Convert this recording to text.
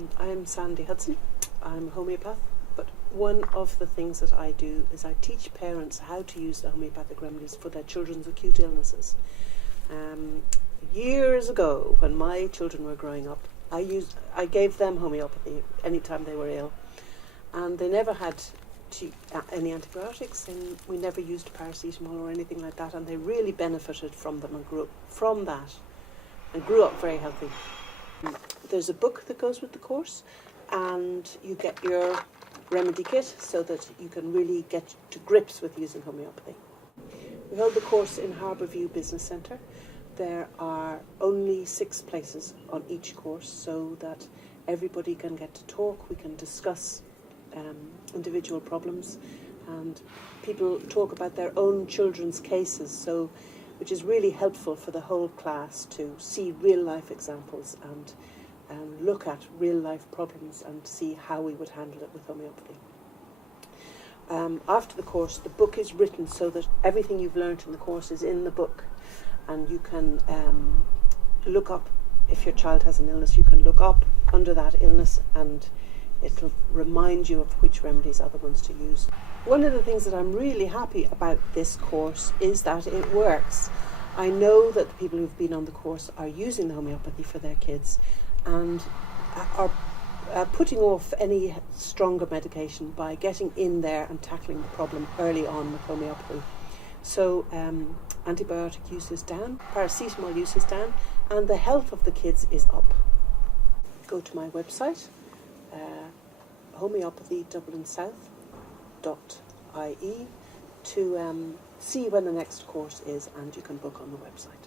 I'm Sandy Hudson. I'm a homeopath, but one of the things that I do is I teach parents how to use the homeopathic remedies for their children's acute illnesses. Years ago, when my children were growing up, I gave them homeopathy anytime they were ill, and they never had any antibiotics, and we never used paracetamol or anything like that, and they really benefited from them and grew up very healthy. There's a book that goes with the course, and you get your remedy kit so that you can really get to grips with using homeopathy. We hold the course in Harbourview Business Centre. There are only 6 places on each course so that everybody can get to talk. We can discuss individual problems, and people talk about their own children's cases, which is really helpful for the whole class to see real life examples and look at real life problems and see how we would handle it with homeopathy. After the course, the book is written so that everything you've learnt in the course is in the book, and you can look up, if your child has an illness, you can look up under that illness and it'll remind you of which remedies are the ones to use. One of the things that I'm really happy about this course is that it works. I know that the people who've been on the course are using the homeopathy for their kids and are putting off any stronger medication by getting in there and tackling the problem early on with homeopathy. So antibiotic use is down, paracetamol use is down, and the health of the kids is up. Go to my website, homeopathydublinsouth.ie, to see when the next course is, and you can book on the website.